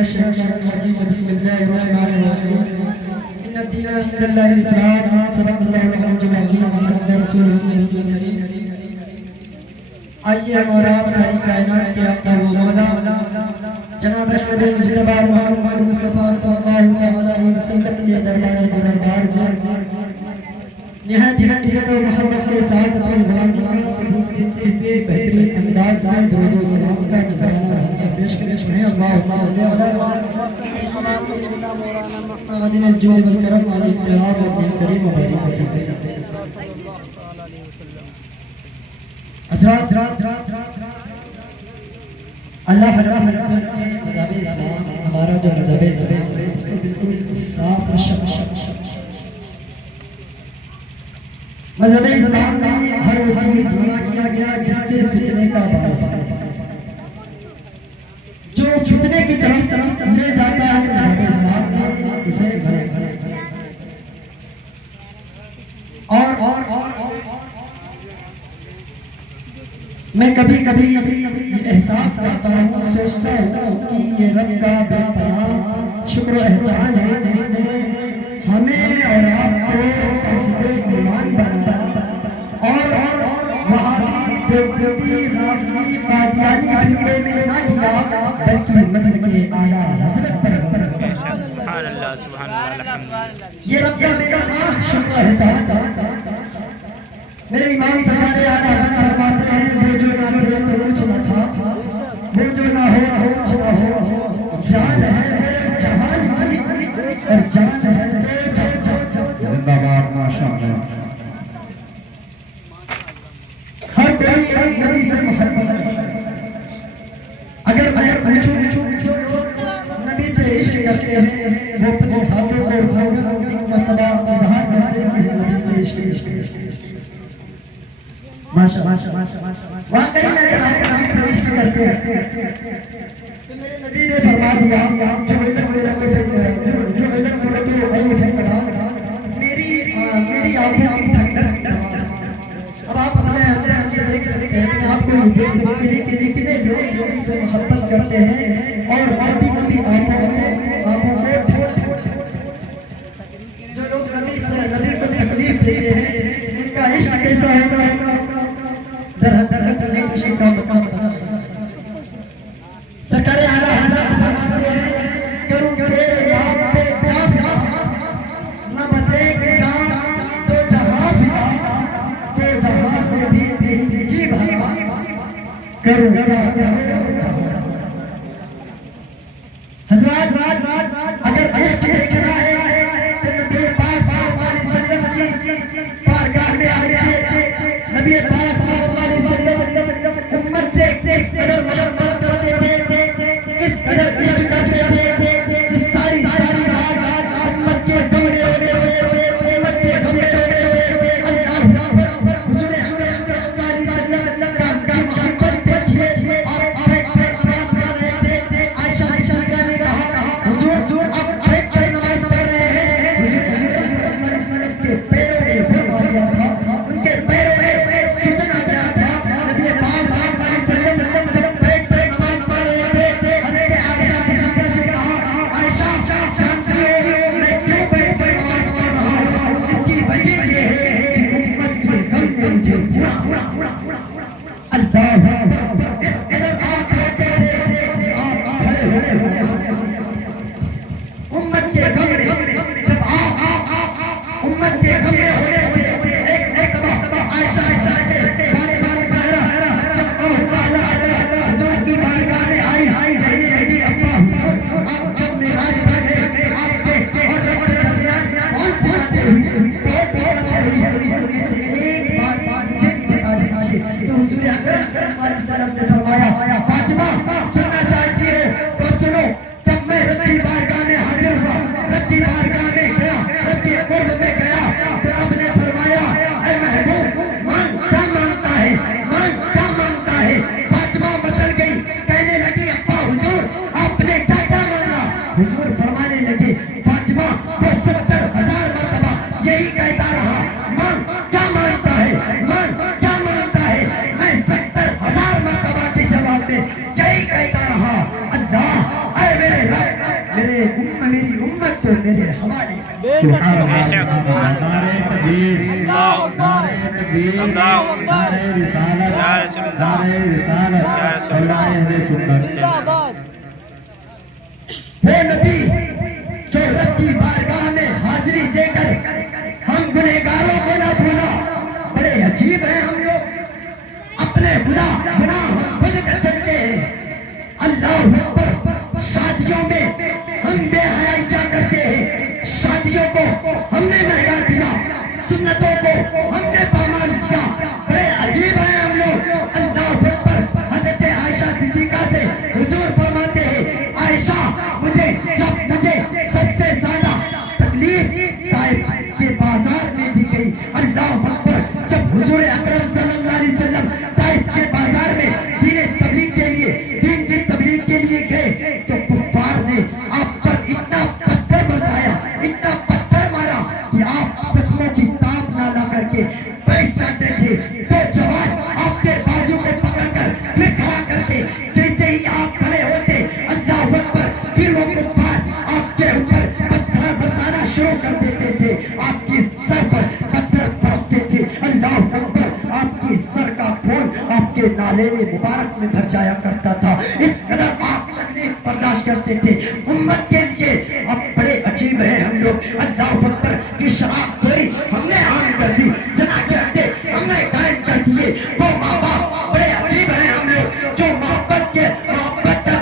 الشيطان الرجيم بسم الله الرحمن الرحيم إن الدين عند الله الإسلام صدق الله العلي العظيم وصدق رسوله النبي الكريم. آئیے ہم اور آپ ساری کائنات کے آقا و مولا جناب احمد مجتبی محمد مصطفیٰ صلی اللہ علیہ وسلم کے دربار میں نہایت حقیقت و محبت کے ساتھ اپنی غلامی کا ثبوت دیتے ہوئے بہترین انداز میں درود و سلام کا نذرانہ حاضر پیش کرتے ہیں. اللہم صلی علی محمد الجود والکرم علی الانقلاب والنبی کریم وبارک وسلم. حضرات اللہ رب العزت نے مذہب اسلام ہمارا جو مذہب اسلام ہے اس کو بالکل صاف و شفاف مذہب اسلام میں ہر وہ چیز منع کیا گیا جس سے فتنے کا باعث ہے جو فتنے کی طرف لے جاتا ہے مذہب اسلام نے اسے منع کیا. اور میں کبھی کبھی یہ احساس کرتا ہوں سوچتا ہوں کہ یہ رب کا بے پناہ شکر و احسان ہے جس نے ہمیں اور آپ کو صاحب ایمان بنایا اور وہابی دیوبندی رافضی قادیانی فرقے میں نہ کیا بلکہ مسلک اعلیٰ حضرت پر سبحان اللہ سبحان اللہ الحمد یہ رب کا بے پناہ شکر و احسان ہے. میرے امام سرکار اعلیٰ حضرت فرماتے ہیں وہ جو نہ تھے تو کچھ نہ تھا وہ جو نہ ہو تو کچھ نہ ہو جان ہے وہ جہان کی اور جان ہے تو زندہ باد ماشاءاللہ. ہر کوئی نبی سے محبت کرتا ہے. اگر میں پوچھوں جو لوگ نبی سے عشق کرتے ہیں وہ اپنے ہاتھوں کو اٹھا کر ایک مرتبہ اظہار کرتے ہیں کہ نبی سے عشق کرتے ہیں. واقعی میں نبی سے عشق کرتے ہیں تو میرے نبی نے فرما دیا جو علم میری آنکھوں کی ٹھنڈک کی نماز. اب آپ اپنے اندر یہ دیکھ سکتے ہیں اپنے آپ کو یہ دیکھ سکتے ہیں کہ کتنے لوگ نبی سے محبت کرتے ہیں اور نبی کی آنکھوں کو جو لوگ نبی کو تکلیف دیتے ہیں ان کا عشق کیسا ہوگا در حقیقت میں عشق کا مقام بنا. سرکار اعلیٰ حضرت فرماتے ہیں کروں تیرے نام پہ جا فدا نہ بسے کہ جان تو جہاں فدا تو جہاں سے بھی جی بھرا کروں کیا کروں جہاں. حضرات اگر عشق دیکھنا ہے تو نبی پاک صلی اللہ علیہ وسلم کی بارگاہ میں آئیے. نبی پاک صلی اللہ علیہ وسلم امت سے کس قدر محبت کرتے تھے کس قدر عشق کرتے تھے کہ ساری رات امت کے کمرے ہوتے تھے امت کے کمرے ہوتے تھے. اللہ اکبر حضور اکرم صلی اللہ علیہ وسلم کا محبت دیکھیے. آپ بیٹھ کر نماز پڑھ رہے تھے. عائشہ صدیقہ نے کہا حضور آپ بیٹھ کر نماز پڑھ رہے ہیں. حضور اکرم صلی اللہ علیہ وسلم کے پیروں میں پھر آ گیا تھا ان کے پیروں میں سجن آ گیا تھا. نبی پاک صلی اللہ علیہ وسلم جب بیٹھ کر نماز پڑھ رہے تھے حضرت عائشہ صدیقہ سے کہا عائشہ جانتی ہو میں کیوں بیٹھ کر نماز پڑھ رہا ہوں؟ اس کی وجہ یہ ہے کہ امت کے غم نے مجھے پورا. اللہ اکبر اس قدر آپ روتے تھے آپ کھڑے ہو کر امت کے غم نے جب آپ امت کے غم میں ہوتے تھے. ایک مرتبہ عائشہ فاطمہ الزہرا اللہ تعالی حضور کی بارگاہ میں آئی کہنے لگی ابا حضور آپ جب معراج پر گئے آپ کے اور رب کے درمیان کون سی باتیں ہوئی بہت سی باتیں ہوئی ان میں سے ایک بات مجھے بھی بتا دیجیے. تو حضور اکرم صلی اللہ علیہ وسلم نے فرمایا فاطمہ سننا چاہتی ہو تو سنو. جب میں رب کی بارگاہ میں حاضر ہوا رب کی بارگاہ میں گیا رب کی قرب میں گیا تو رب نے فرمایا اے محبوب مان کیا مانگتا ہے مان کیا مانگتا ہے. فاطمہ مچل گئی کہنے لگی ابا حضور آپ نے کیا کیا مانگا. حضور فرمانے لگے فاطمہ وہ 70,000 مرتبہ یہی کہتا رہا مان کیا مانگتا ہے مان کیا مانگتا ہے. میں 70,000 مرتبہ کے جواب میں یہی کہتا رہا اللہ اے میرے رب کو میرے حوالے کر۔ سبحان اللہ، نعرہ تکبیر، نعرہ تکبیر، نعرہ رسالت، نعرہ رسالت، اللہ ہمیں سنت۔ وہ نبی جو رب کی بارگاہ میں حاضری دے کر ہم گنہگاروں کو نہ بھولا۔ بڑے عجیب ہیں ہم لوگ، اپنے گناہ ہم خود کر چلتے ہیں۔ اللہ اکبر، شادیوں میں ہم بے حیائی جا کرتے ہیں، شادیوں کو ہم نے مہنگا دیا، سنتوں کو ہم نے پامال کیا۔ بڑے عجیب ہیں ہم لوگ۔ اللہ اکبر، حضرت عائشہ صدیقہ سے حضور فرماتے ہیں، عائشہ مجھے سب سے زیادہ تکلیف طائف کے بازار میں دی گئی۔ اللہ اکبر، جب حضور اکرم صلی اللہ علیہ وسلم طائف کے بازار میں دین کی تبلیغ کے لیے گئے تو کفار نے آپ پر اتنا پتھر برسایا، اتنا پتھر مارا کہ آپ زخموں کی تاب نہ لا کر کے بیٹھ جاتے تھے۔ تو جوان آپ کے بازو کو پکڑ کر پھر کھڑا کرتے، جیسے ہی آپ کھڑے ہوتے اللہ اکبر پھر وہ کفار آپ کے اوپر پتھر برسانا شروع کر دیتے تھے، آپ کی سر پر پتھر برستے تھے۔ اللہ اکبر، آپ کی سر کا خون آپ کے نالے مبارک میں بھر جایا کرتا تھا، اس قدر آپ تکلیف برداشت کرتے تھے امت کے لیے۔ اب بڑے عجیب ہیں ہم لوگ۔ اللہ اکبر، کی شراب خوری ہم نے عام کر دی، زنا کے اڈے ہم نے قائم کر دیے۔ وہ ماں باپ بڑے عجیب ہیں ہم لوگ، جو محبت کا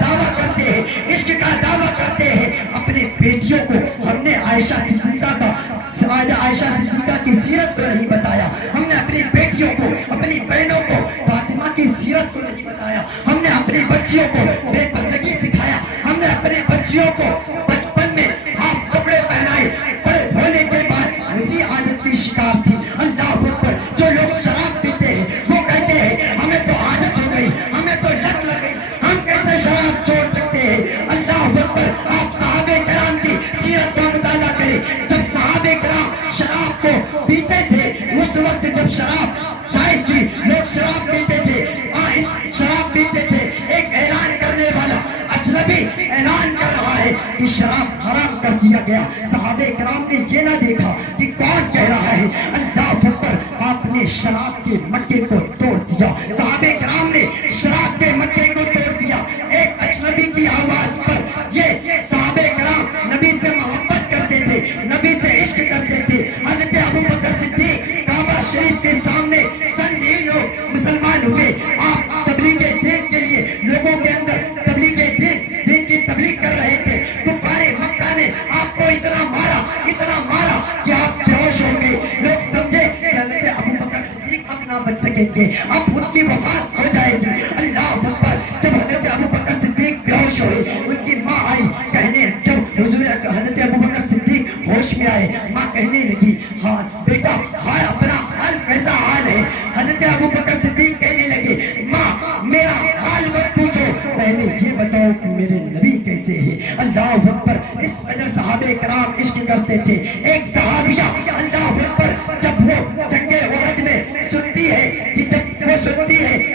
دعویٰ کرتے ہیں، عشق کا دعویٰ کرتے ہیں، اپنی بیٹیوں کو ہم نے عائشہ صدیقہ کی سیرت کو نہیں بتایا، ہم نے اپنی بیٹیوں کو، اپنی بہنوں کو فاطمہ کی سیرت کو نہیں بتایا، ہم نے اپنی بچیوں کو بے پردگی سکھایا، ہم نے اپنی بچیوں کو بچپن میں ہاف کپڑے پہنائے، بڑے ہونے کے بعد اسی عادت کی شکار تھی۔ اللہ اکبر، جو لوگ شراب پیتے ہیں وہ کہتے ہیں ہمیں تو عادت ہو گئی، ہمیں تو لت لگ گئی، ہم کیسے شراب چھوڑ سکتے ہیں۔ اللہ اکبر، آپ صحابہ کرام کی سیرت کا مطالعہ کریں۔ جب صحابہ کرام شراب کو پیتے تھے، اس وقت جب شراب جائز تھی، لوگ شراب پیتے تھے، شراب پیتے تھے، ایک اعلان کرنے والا اجنبی اعلان کر رہا ہے کہ شراب حرام کر دیا گیا۔ صحابہ کرام نے یہ نہ دیکھا کہ کون کہہ رہا ہے۔ اللہ اکبر، آپ نے شراب کے مٹکے کو توڑ دیا، صحابہ کرام نے شراب کے مٹکے کو توڑ دیا۔ ایک اجنبی کی آواز پر یہ صحابہ کرام نبی سے محبت کرتے تھے، نبی سے عشق کرتے تھے۔ حضرت ابوبکر صدیق کعبہ شریف کے سامنے چند ہی لوگ مسلمان ہوئے۔ آپ تبلیغ دین کے لیے لوگوں کے اندر تبلیغ دین کی تبلیغ کر رہے تھے، کفار مکہ نے آپ کو اتنا مارا کہ آپ بیہوش ہو گئے۔ لوگ سمجھے کہ حضرت ابوبکر صدیق اب نہ بچ سکیں گے، اب ان کی وفات ہو جائے گی۔ اللہ اکبر، جب حضرت ابوبکر صدیق بیہوش ہوئے، ان کی ماں آئی کہنے، جب حضرت ابوبکر صدیق ہوش میں آئے، ماں کہنے لگی، ہاں بیٹا، ہاں اپنا حال کیسا حال ہے؟ حضرت ابوبکر صدیق کہنے لگے، ماں میرا حال مت پوچھو، پہلے یہ بتاؤ کہ میرے نبی کیسے ہیں۔ اللہ اکبر، اس قدر صحابہ کرام عشق کرتے تھے۔ ایک صحابیہ اللہ اکبر، جب وہ جنگ احد میں سنتی ہے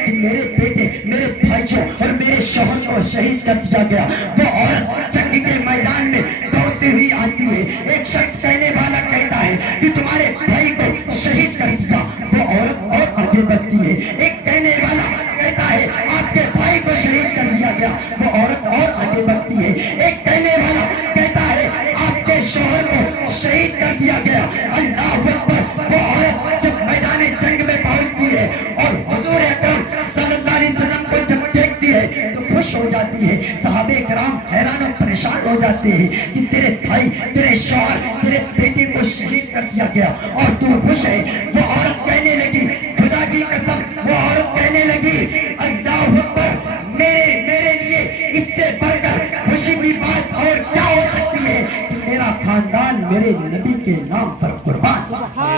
کہ میرے بیٹے، میرے بھائیوں اور میرے شوہر کو شہید کر دیا گیا، وہ عورت جنگ کے میدان میں دوڑتی ہوئی آتی ہے۔ ایک شخص کہنے والا کہتا ہے کہ تمہارے بھائی کو شہید کر دیا، وہ عورت اور آگے بڑھتی ہے۔ ایک کہنے والا کہتا ہے آپ کے بھائی کو شہید کر دیا گیا، وہ عورت اور آگے بڑھتی ہے۔ ایک کہنے والا کہتا ہے آپ کے شوہر کو شہید کر دیا گیا۔ اللہ اکبر، وہ عورت جب میدان جنگ میں پہنچتی ہے اور حضور اکرم صلی اللہ علیہ وسلم کو جب دیکھتی ہے تو خوش ہو جاتی ہے۔ صحابہ کرام حیران و پریشان ہو جاتے ہیں کہ تیرے بھائی، تیرے شوہر، تیرے بیٹے کو شہید کر دیا گیا اور تو خوش ہے۔ وہ عورت کہنے لگی، خدا کی قسم، وہ عورت کہنے لگی، اللہ اکبر، میرے لیے اس سے بڑھ کر خوشی کی بات اور کیا ہو سکتی ہے کہ میرا خاندان میرے نبی کے نام پر قربان۔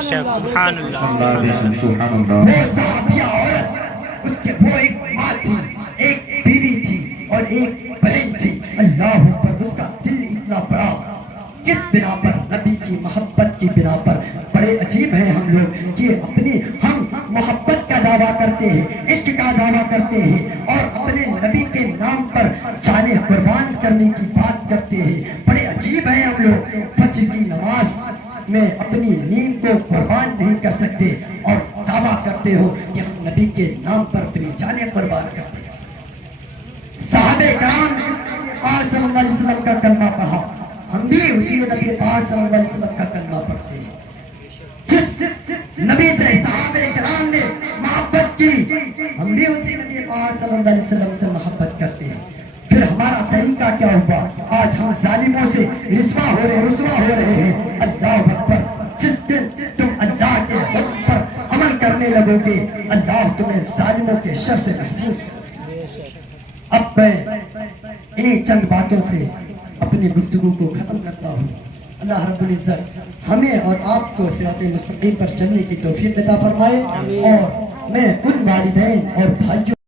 سبحان اللہ۔ وہ صحابیہ عورت، اس کے وہ ایک ماں تھی، ایک بیوی تھی اور ایک بہن تھی۔ اللہ پر اس کا دل اتنا بڑا، کس بنا پر؟ نبی کی محبت کی بنا پر۔ بڑے عجیب ہیں ہم لوگ کہ ہم محبت کا دعویٰ کرتے ہیں، عشق کا دعویٰ کرتے ہیں اور اپنے نبی کے نام پر جانیں قربان کرنے کی بات کرتے ہیں۔ بڑے عجیب ہیں ہم لوگ فجر کی نماز میں اپنی نیند کو قربان نہیں کر سکتے اور دعویٰ کرتے ہو کہ ہم نبی کے نام پر اپنی جانیں قربان کرتے ہیں. صحابہ کرام پاک صلی اللہ علیہ وسلم کا کلمہ پڑھا, ہم بھی اسی نبی پاک صلی اللہ علیہ وسلم کا کلمہ پڑھتے ہیں. جس نبی سے صحابہ کرام نے محبت کی, ہم بھی اسی نبی پاک صلی اللہ علیہ وسلم سے محبت کرتے ہیں. پھر ہمارا طریقہ کیا ہوا؟ آج ہم ظالموں سے رسوا ہو رہے ہیں. اللہ اکبر. جس دن تم اللہ کے حکم پر عمل کرنے لگو گے, اللہ تمہیں ظالموں کے شر سے محفوظ کرے. اب میں انہیں چند باتوں سے اپنی گفتگو کو ختم کرتا ہوں. اللہ رب العزت ہمیں اور آپ کو صراط مستقیم پر چلنے کی توفیق عطا فرمائے, اور میں ان والدین اور بھائیوں